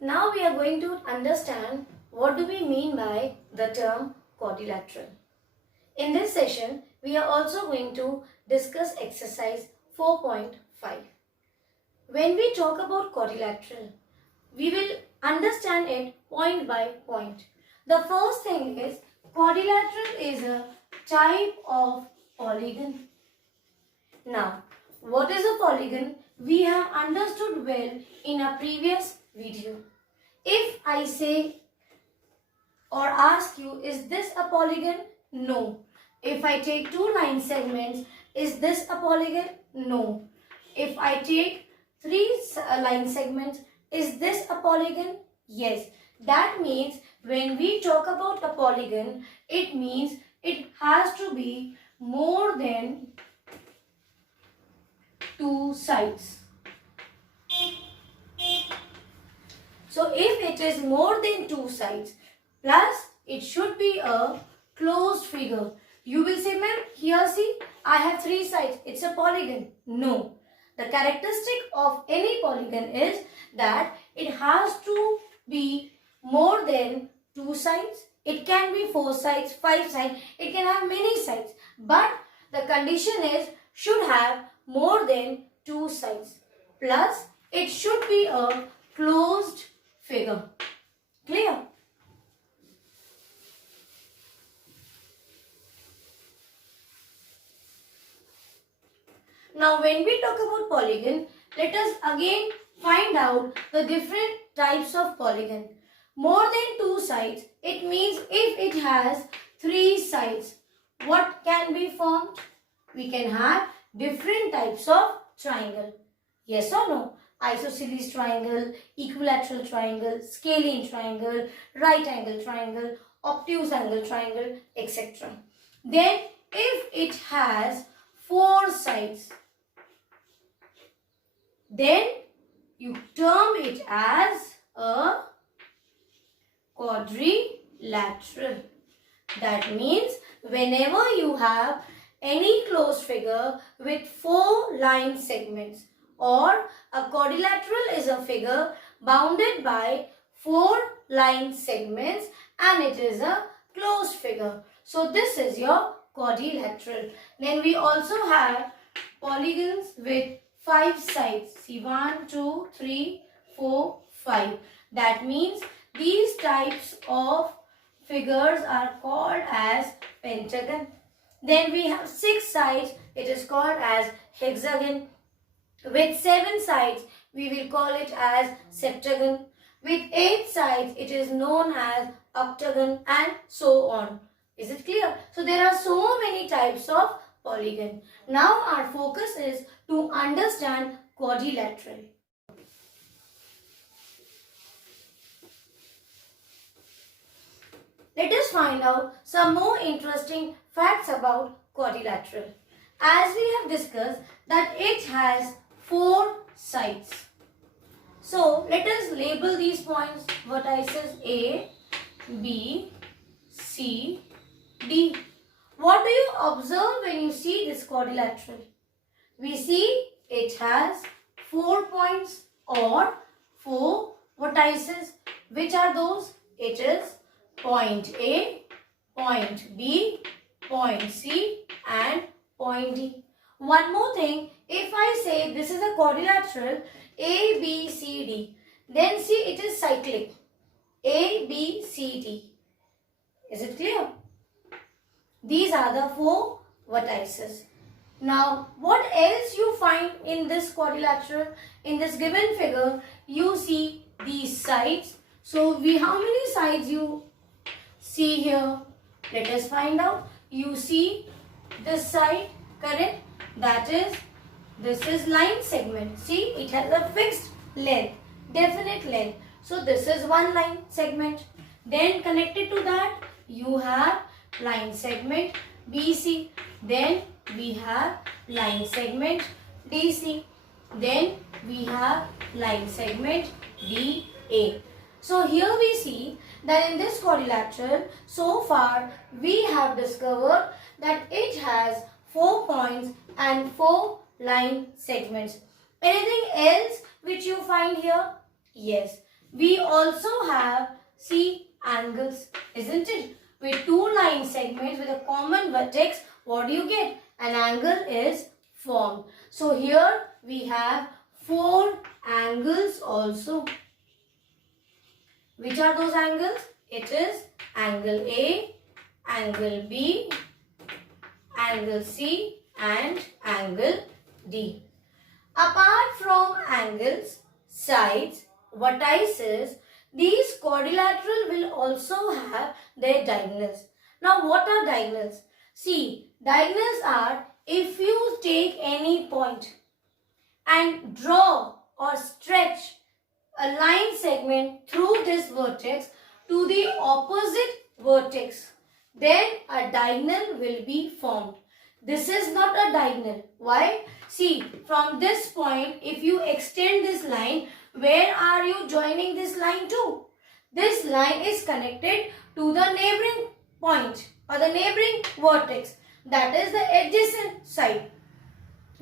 Now we are going to understand what do we mean by the term quadrilateral. In this session, we are also going to discuss exercise 4.5. When we talk about quadrilateral, we will understand it point by point. The first thing is quadrilateral is a type of polygon. Now, what is a polygon? We have understood well in a previous video. If I say or ask you, is this a polygon? No. If I take two line segments, is this a polygon? No. If I take three line segments, is this a polygon? Yes. That means when we talk about a polygon, it means it has to be more than two sides. So if it is more than two sides, plus it should be a closed figure. You will say, ma'am, here see, I have three sides. It's a polygon. No. The characteristic of any polygon is that it has to be more than two sides. It can be four sides, five sides. It can have many sides. But the condition is should have more than two sides. Plus, it should be a closed figure. Clear? Now, when we talk about polygon, let us again find out the different types of polygon. More than two sides, it means if it has three sides, what can be formed? We can have different types of triangle. Yes or no? Isosceles triangle, equilateral triangle, scalene triangle, right angle triangle, obtuse angle triangle, etc. Then if it has four sides, then you term it as a quadrilateral. That means whenever you have any closed figure with four line segments, or a quadrilateral is a figure bounded by four line segments and it is a closed figure. So this is your quadrilateral. Then we also have polygons with five sides. See, 1, 2, 3, 4, 5. That means these types of figures are called as pentagon. Then we have six sides. It is called as hexagon. With seven sides, we will call it as septagon. With eight sides, it is known as octagon, and so on. Is it clear? So there are so many types of polygon. Now our focus is to understand quadrilateral. Let us find out some more interesting facts about quadrilateral. As we have discussed that it has four sides. So let us label these points vertices A, B, C, D. What do you observe when you see this quadrilateral? We see it has 4 points or 4 vertices. Which are those? It is point A, point B, point C and point D. One more thing, if I say this is a quadrilateral A, B, C, D, then see it is cyclic. A, B, C, D. Is it clear? These are the 4 vertices. Now, what else you find in this quadrilateral? In this given figure, you see these sides. So, how many sides you see here? Let us find out. You see this side, correct? That is, this is line segment. See, it has a fixed length, definite length. So, this is one line segment. Then connected to that, you have line segment BC. Then we have line segment DC. Then we have line segment DA. So here we see that in this quadrilateral, so far we have discovered that it has 4 points and 4 line segments. Anything else which you find here? Yes, We also have, see, angles, isn't it? With two line segments with a common vertex, what do you get? An angle is formed. So here we have four angles also. Which are those angles? It is angle A, angle B, angle C and angle D. Apart from angles, sides, vertices, these quadrilateral will also have their diagonals. Now what are diagonals? See, diagonals are if you take any point and draw or stretch a line segment through this vertex to the opposite vertex, then a diagonal will be formed. This is not a diagonal. Why? See, from this point, if you extend this line, where are you joining this line to? This line is connected to the neighboring point or the neighboring vertex. That is the adjacent side.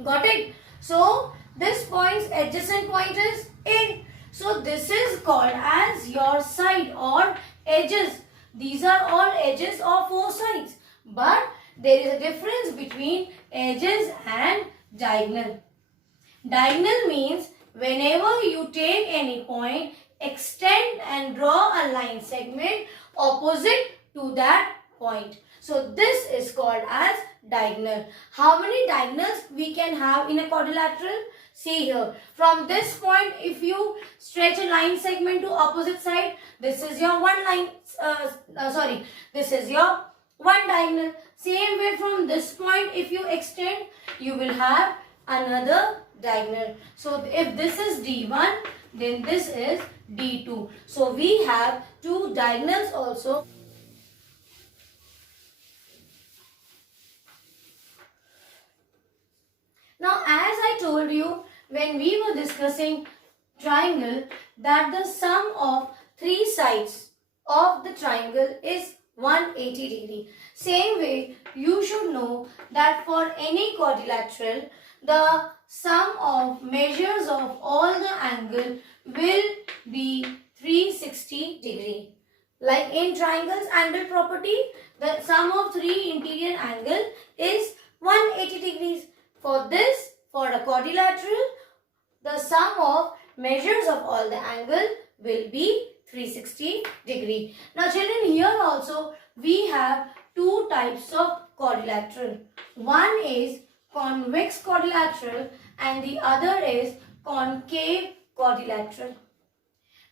Got it? So, this point's adjacent point is A. So, this is called as your side or edges. These are all edges of four sides. But there is a difference between edges and diagonal. Diagonal means whenever you take any point, extend and draw a line segment opposite to that point. So this is called as diagonal. How many diagonals we can have in a quadrilateral? See here. From this point, if you stretch a line segment to opposite side, this is your this is your one diagonal. Same way from this point, if you extend, you will have another diagonal. So if this is D1, then this is D2. So we have two diagonals also. Now, as I told you when we were discussing triangle, that the sum of three sides of the triangle is 180 degree. Same way, you should know that for any quadrilateral, the sum of measures of all the angle will be 360 degree. Like in triangles angle property, the sum of three interior angle is 180 degrees. For this, for a quadrilateral, the sum of measures of all the angle will be 360 degree. Now children, here also we have two types of quadrilateral. One is convex quadrilateral and the other is concave quadrilateral.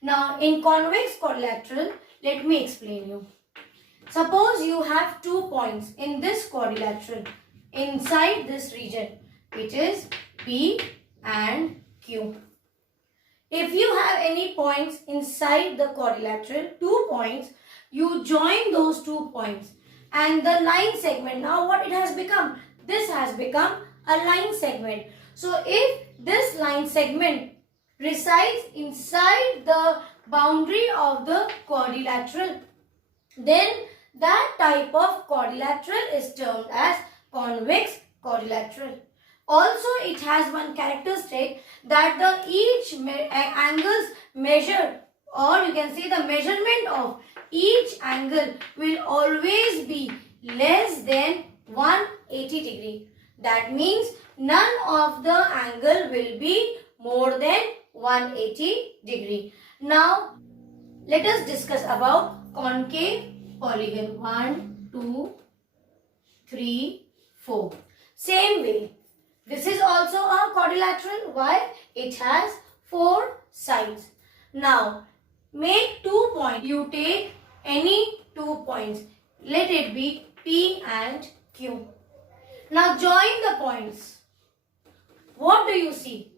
Now in convex quadrilateral, let me explain you. Suppose you have 2 points in this quadrilateral inside this region, which is P and Q. If you have any points inside the quadrilateral, 2 points, you join those 2 points and the line segment, now what it has become? This has become a line segment. So if this line segment resides inside the boundary of the quadrilateral, then that type of quadrilateral is termed as convex quadrilateral. Also, it has one characteristic that the each angles measured, or you can say the measurement of each angle will always be less than 180 degree. That means none of the angle will be more than 180 degree. Now, let us discuss about concave polygon. 1, 2, 3, 4. Same way. This is also a quadrilateral. Why? It has 4 sides. Now, make 2 points. You take any 2 points. Let it be P and Q. Now, join the points. What do you see?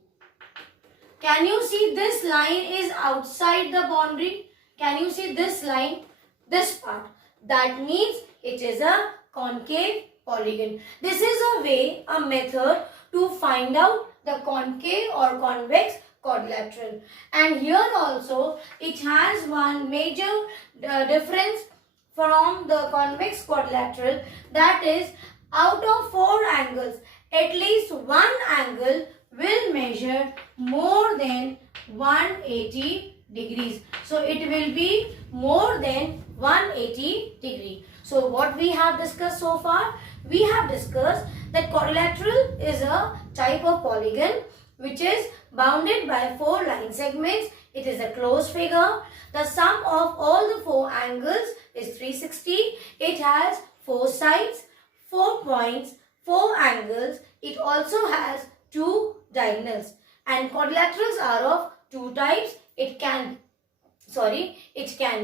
Can you see this line is outside the boundary? Can you see this line? This part. That means it is a concave polygon. This is a way, a method to find out the concave or convex quadrilateral. And here also it has one major difference from the convex quadrilateral, that is out of 4 angles, at least one angle will measure more than 180 degrees. So it will be more than 180 degree. So what we have discussed so far? We have discussed that quadrilateral is a type of polygon which is bounded by 4 line segments. It is a closed figure. The sum of all the 4 angles is 360. It has 4 sides, 4 points, 4 angles. It also has 2 diagonals. And quadrilaterals are of 2 types. It can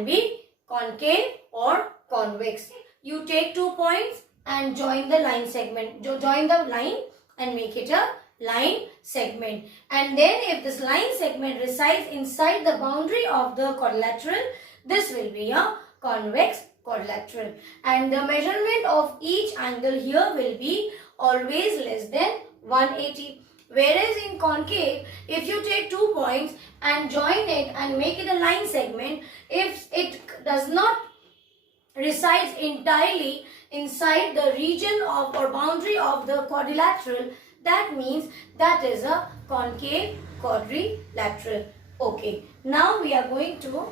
be concave or convex. You take 2 points and join the line segment. Join the line and make it a line segment. And then if this line segment resides inside the boundary of the quadrilateral, this will be a convex quadrilateral. And the measurement of each angle here will be always less than 180. Whereas in concave, if you take 2 points and join it and make it a line segment, if it does not reside entirely inside the region of or boundary of the quadrilateral, that means that is a concave quadrilateral. Okay, now we are going to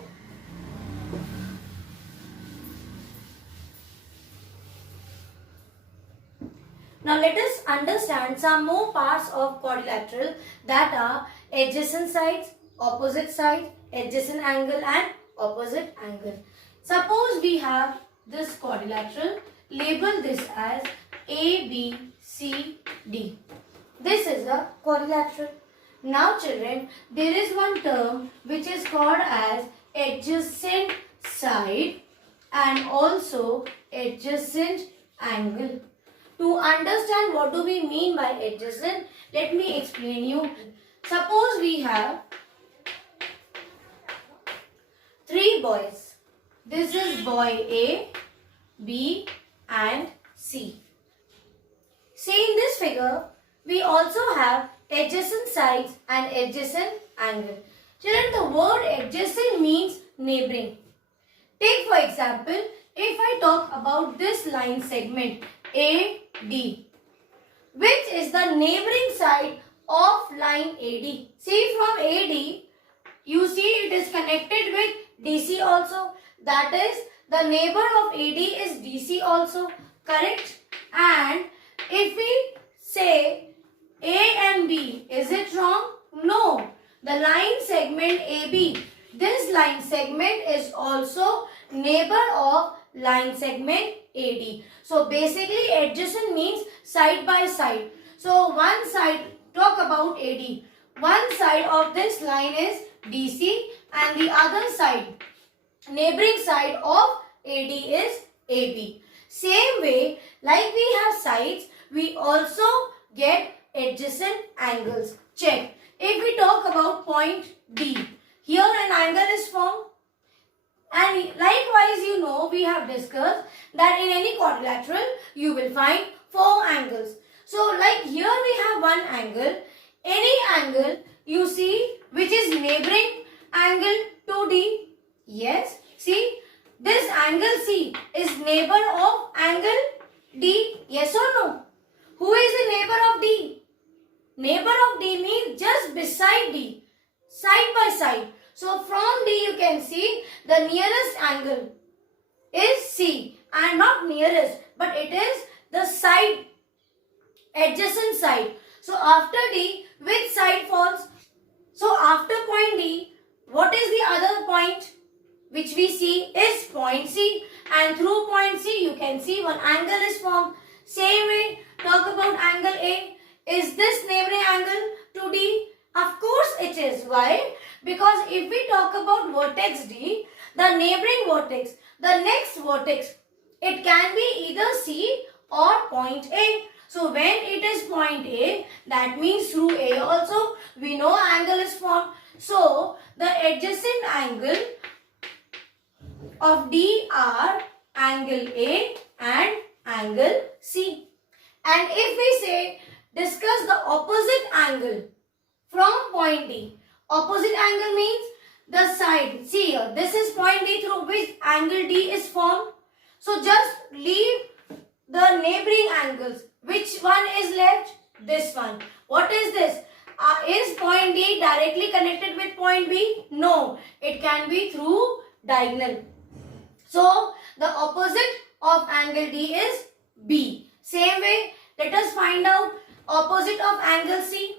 Now let us understand some more parts of quadrilateral, that are adjacent sides, opposite sides, adjacent angle and opposite angle. Suppose we have this quadrilateral, label this as A, B, C, D. This is a quadrilateral. Now children, there is one term which is called as adjacent side and also adjacent angle. To understand what do we mean by adjacent, let me explain you. Suppose we have 3 boys. This is boy A, B and C. See, in this figure, we also have adjacent sides and adjacent angle. Children, the word adjacent means neighboring. Take for example, if I talk about this line segment AD, which is the neighboring side of line AD. See, from AD, you see it is connected with DC also. That is, the neighbor of AD is DC also. Correct? And if we say A and B, is it wrong? No. The line segment AB, this line segment is also neighbor of line segment AD. So basically adjacent means side by side. So one side, talk about AD. One side of this line is DC and the other side, neighboring side of AD is AB. Same way, like we have sides, we also get adjacent angles. Check. If we talk about point D, here an angle is formed. And likewise, you know, we have discussed that in any quadrilateral, you will find 4 angles. So, like here we have one angle. Any angle you see which is neighboring angle to D. Yes, see, this angle C is neighbor of angle D. Yes or no? Who is the neighbor of D? Neighbor of D means just beside D, side by side. So from D you can see the nearest angle is C, and not nearest, but it is the side, adjacent side. So after D, which side falls? So after point D, what is the other point which we see is point C, and through point C you can see one angle is formed. Same way, talk about angle A. Is this neighboring angle to D? Of course it is. Why? Because if we talk about vertex D, the neighboring vertex, the next vertex, it can be either C or point A. So when it is point A, that means through A also we know angle is formed. So the adjacent angle of D are angle A and angle C. And if we say discuss the opposite angle from point D. Opposite angle means the side. See here, this is point D through which angle D is formed. So just leave the neighboring angles. Which one is left? This one. What is this? Is point D directly connected with point B? No, it can be through diagonal. So the opposite of angle D is B. Same way, let us find out opposite of angle C.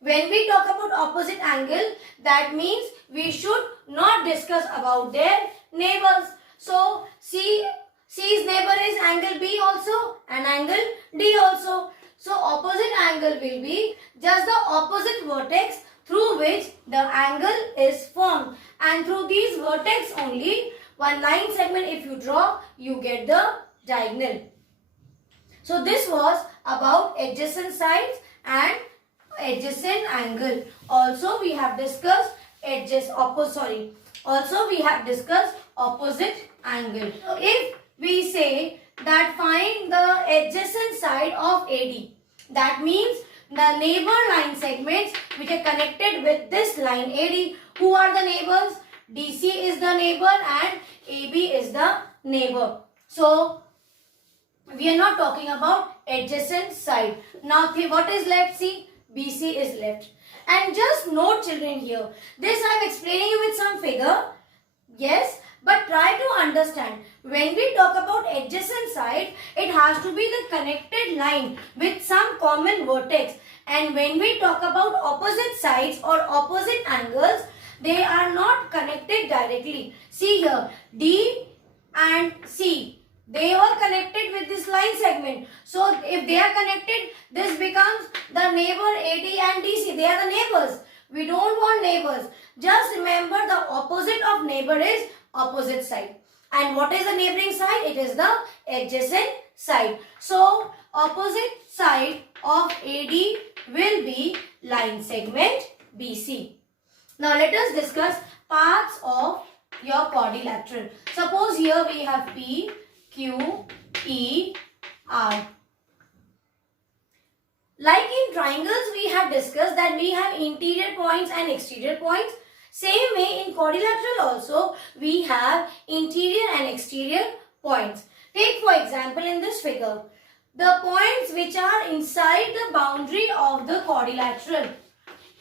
When we talk about opposite angle, that means we should not discuss about their neighbors. So C's neighbor is angle B also and angle D also. So opposite angle will be just the opposite vertex through which the angle is formed, and through these vertex only one line segment if you draw, you get the diagonal. So this was about adjacent sides and adjacent angle. Also we have discussed opposite angle. So if we say that find the adjacent side of AD, that means the neighbor line segments which are connected with this line AD. Who are the neighbors? DC is the neighbor and AB is the neighbor. So we are not talking about adjacent side. Now what is left? See, BC is left. And just note children here, this I am explaining you with some figure. Yes, but try to understand. When we talk about adjacent side, it has to be the connected line with some common vertex. And when we talk about opposite sides or opposite angles, they are not connected directly. See here, D and C, they are connected with this line segment. So if they are connected, this becomes the neighbor AD and DC. They are the neighbors. We don't want neighbors. Just remember the opposite of neighbor is opposite side. And what is the neighboring side? It is the adjacent side. So opposite side of AD will be line segment BC. Now let us discuss parts of your quadrilateral. Suppose here we have P, Q, E, R. Like in triangles, we have discussed that we have interior points and exterior points. Same way in quadrilateral also, we have interior and exterior points. Take for example in this figure, the points which are inside the boundary of the quadrilateral.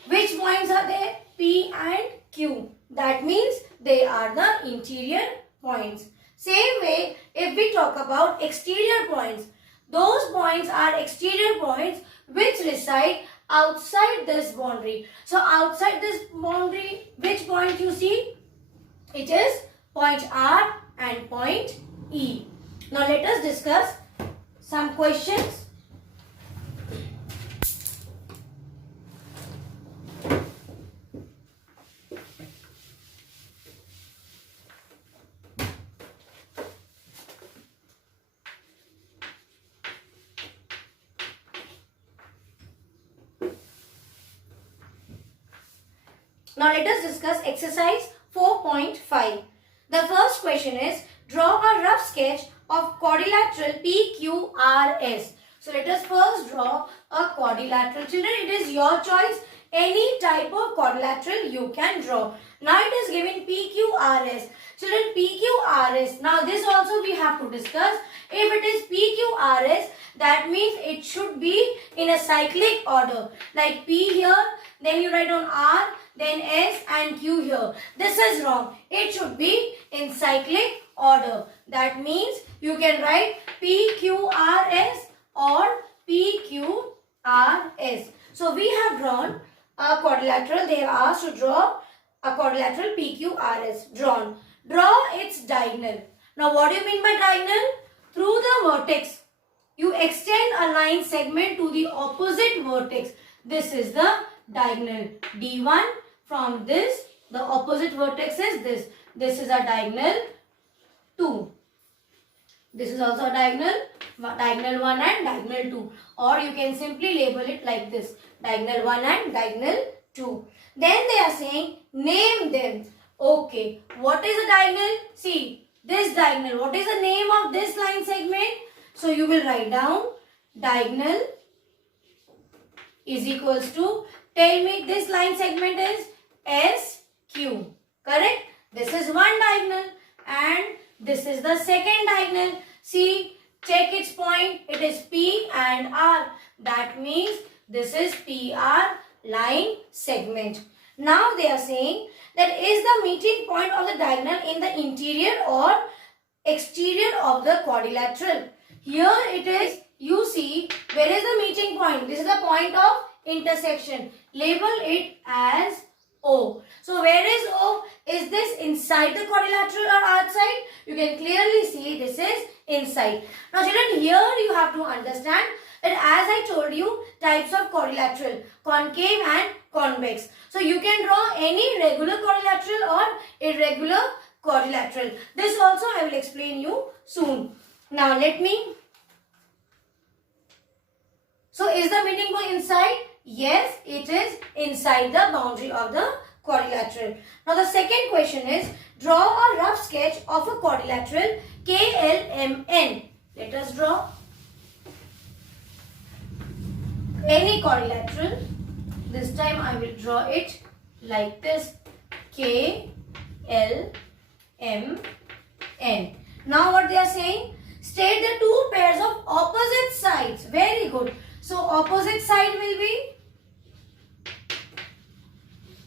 Which points are there? P and Q. That means they are the interior points. Same way, if we talk about exterior points, those points are exterior points which reside outside this boundary. So outside this boundary, which point you see? It is point R and point E. Now let us discuss some questions. Now let us discuss exercise 4.5. The first question is, draw a rough sketch of quadrilateral PQRS. So let us first draw a quadrilateral. Children, it is your choice. Any type of quadrilateral you can draw. Now it is given PQRS. Children, PQRS. Now this also we have to discuss. If it is PQRS, that means it should be in a cyclic order. Like P here, then you write on R, then S and Q here. This is wrong. It should be in cyclic order. That means you can write PQRS or PQRS. So we have drawn a quadrilateral. They have asked to draw a quadrilateral PQRS. Drawn. Draw its diagonal. Now what do you mean by diagonal? Through the vertex, you extend a line segment to the opposite vertex. This is the diagonal. D1 from this, the opposite vertex is this. This is a diagonal 2. This is also a diagonal 1 and diagonal 2. Or you can simply label it like this. Diagonal 1 and diagonal 2. Then they are saying, name them. Okay, what is a diagonal? See, this diagonal. What is the name of this line segment? So you will write down diagonal is equals to, tell me this line segment is SQ. Correct? This is one diagonal and this is the second diagonal. See, check its point. It is P and R. That means this is PR. line segment. Now they are saying that is the meeting point of the diagonal in the interior or exterior of the quadrilateral. Here it is, you see, where is the meeting point? This is the point of intersection. Label it as O. So where is O? Is this inside the quadrilateral or outside? You can clearly see this is inside. Now children, here you have to understand that as I told you, types of quadrilateral, concave and convex. So you can draw any regular quadrilateral or irregular quadrilateral. This also I will explain you soon. Now so is the meeting point inside? Yes, it is inside the boundary of the quadrilateral. Now the second question is, draw a rough sketch of a quadrilateral KLMN. Let us draw any quadrilateral. This time I will draw it like this, KLMN. Now what they are saying? State the two pairs of opposite sides. Very good. So opposite side will be,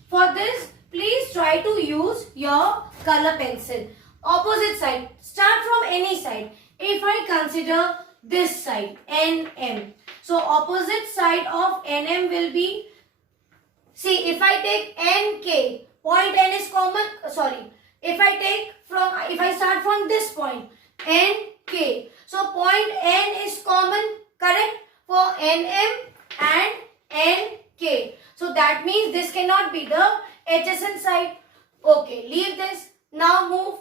for this please try to use your color pencil. Opposite side, start from any side. If I consider this side, NM. So opposite side of NM will be, see, if I take NK, point N is common, if I start from this point, NK. So point N is common, correct, for NM and NK. So that means this cannot be the adjacent side. Okay, leave this. Now move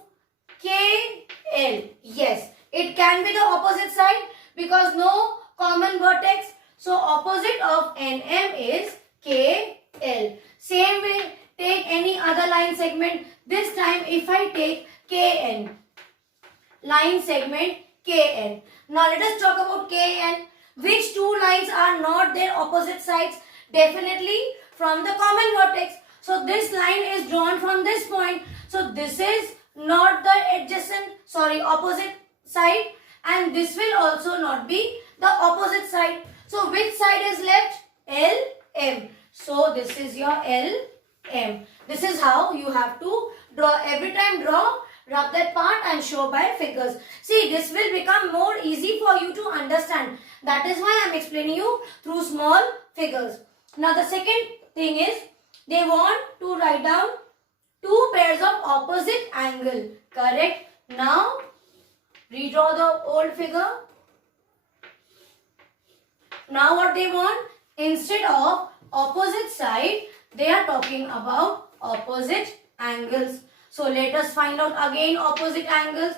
KL. Yes, it can be the opposite side because no common vertex. So opposite of NM is KL. Same way, take any other line segment. This time if I take KN, line segment KN. Now let us talk about KN. Which two lines are not their opposite sides? Definitely from the common vertex. So this line is drawn from this point. So this is not the opposite side, and this will also not be the opposite side. So which side is left? LM. So this is your LM. This is how you have to draw. Every time rub that part and show by figures. See, this will become more easy for you to understand. That is why I am explaining you through small figures. Now the second thing is, they want to write down two pairs of opposite angle. Correct. Now redraw the old figure. Now what they want, instead of opposite side, they are talking about opposite angles. So let us find out again opposite angles.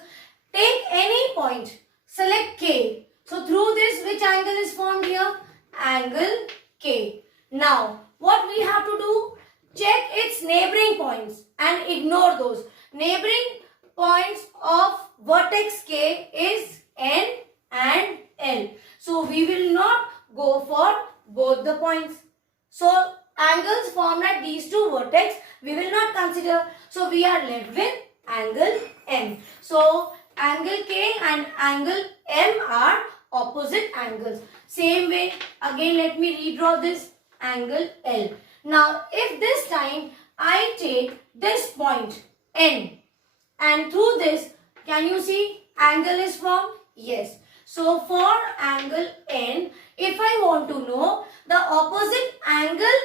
Take any point, select K. So through this, which angle is formed here? Angle K. Now what we have to do? Check its neighboring points and ignore those. Neighboring points of vertex K is N and L. So we will not go for both the points. So angles formed at these two vertex we will not consider. So we are left with angle M. So angle K and angle M are opposite angles. Same way, again let me redraw this angle L. Now if this time I take this point N and through this, can you see angle is formed? Yes. So for angle N, if I want to know the opposite angle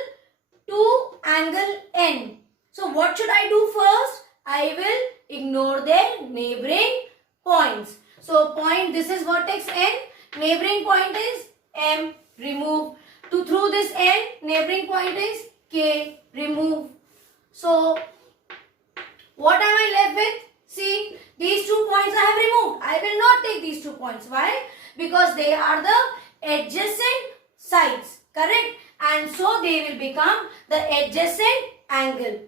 to angle N, so what should I do first? I will ignore their neighboring points. So point, this is vertex N, neighboring point is M, remove. Through this N, neighboring point is K, remove. So what am I left with? See, these 2 points I have removed. I will not take these 2 points. Why? Because they are the adjacent sides. Correct? And so they will become the adjacent angle.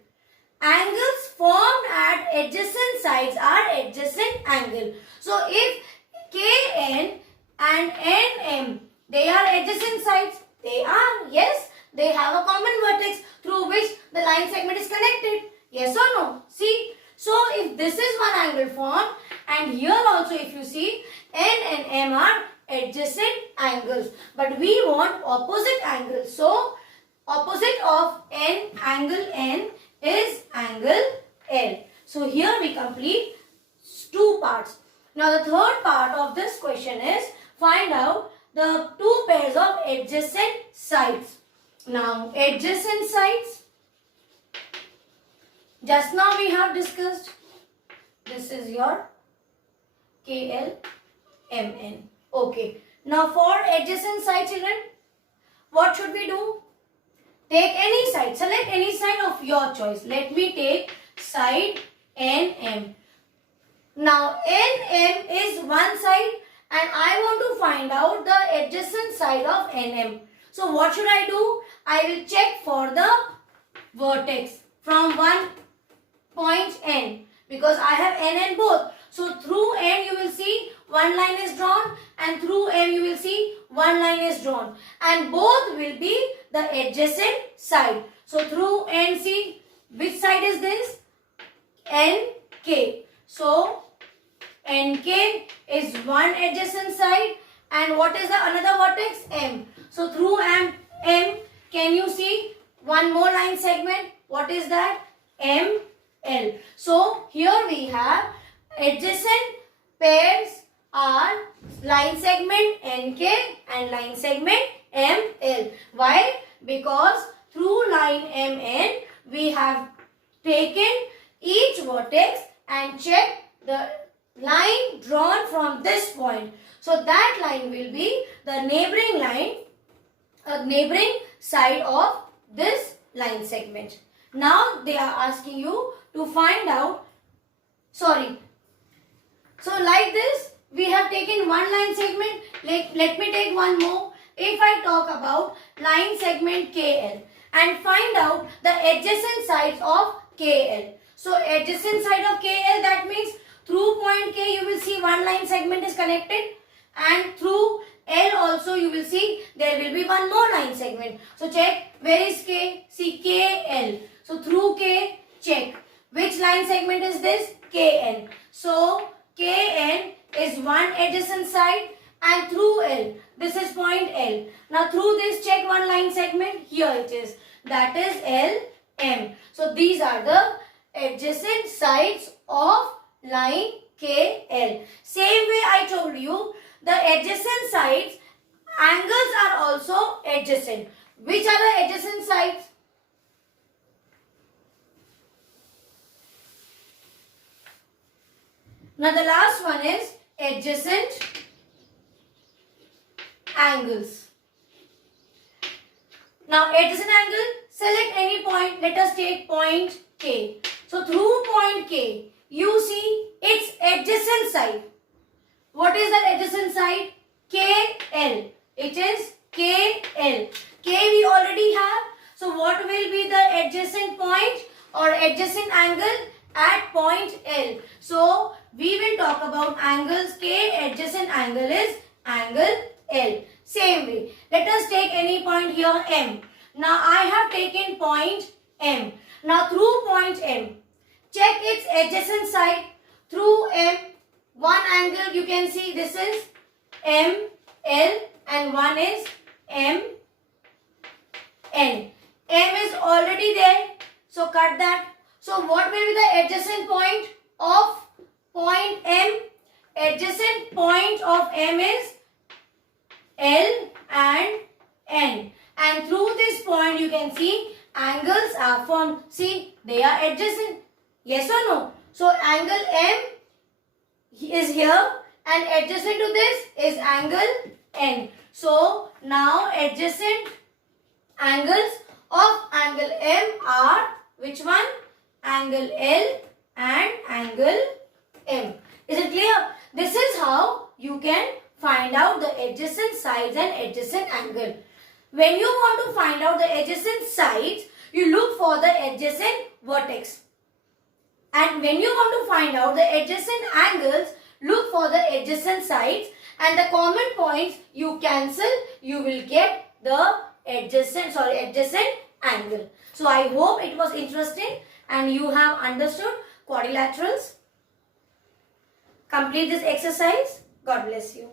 Angles formed at adjacent sides are adjacent angle. So if KN and NM, they are adjacent sides. They are, yes, they have a common vertex through which the line segment is connected. Yes or no? See, so if this is one angle formed, and here also if you see, N and M are adjacent angles, but we want opposite angles. So opposite of N, angle N is angle L. So here we complete two parts. Now the third part of this question is find out the two pairs of adjacent sides. Now adjacent sides, just now we have discussed, this is your KL, MN. Okay. Now for adjacent side, children, what should we do? Take any side. Select any side of your choice. Let me take side NM. Now NM is one side and I want to find out the adjacent side of NM. So what should I do? I will check for the vertex from one point N because I have N and both. So through N you will see one line is drawn and through M you will see one line is drawn and both will be the adjacent side. So through N, see which side is this? NK. So NK is one adjacent side and what is the another vertex? M. So through M, can you see one more line segment? What is that? ML. So here we have adjacent pairs are line segment NK and line segment ML. Why? Because through line MN we have taken each vertex and checked the line drawn from this point. So that line will be the neighboring line, neighboring side of this line segment. Now they are asking you to find out, so like this we have taken one line segment. Let me take one more. If I talk about line segment KL and find out the adjacent sides of KL. So adjacent side of KL, that means through point K you will see one line segment is connected and through L also you will see there will be one more line segment. So check where is K? See KL. So through K check which line segment is this? KN. So KN is one adjacent side and through L, this is point L. Now through this check one line segment, here it is, that is LM. So these are the adjacent sides of line KL. Same way I told you, the adjacent sides, angles are also adjacent. Which are the adjacent sides? Now the last one is adjacent angles. Now adjacent angle, select any point. Let us take point K. So through point K, you see its adjacent side. What is that adjacent side? KL. It is KL. K we already have. So what will be the adjacent point or adjacent angle at point L? So we will talk about angles. K adjacent angle is angle L. Same way. Let us take any point here M. Now I have taken point M. Now through point M, check its adjacent side. Through M, one angle you can see this is ML and one is MN. M is already there. So cut that. So what will be the adjacent point of point M? Adjacent point of M is L and N. And through this point you can see angles are formed. See, they are adjacent. Yes or no? So angle M is here and adjacent to this is angle N. So now adjacent angles of angle M are which one? Angle L and angle M. Is it clear? This is how you can find out the adjacent sides and adjacent angle. When you want to find out the adjacent sides, you look for the adjacent vertex. And when you want to find out the adjacent angles, look for the adjacent sides and the common points you cancel, you will get the adjacent angle. So I hope it was interesting and you have understood quadrilaterals. Complete this exercise. God bless you.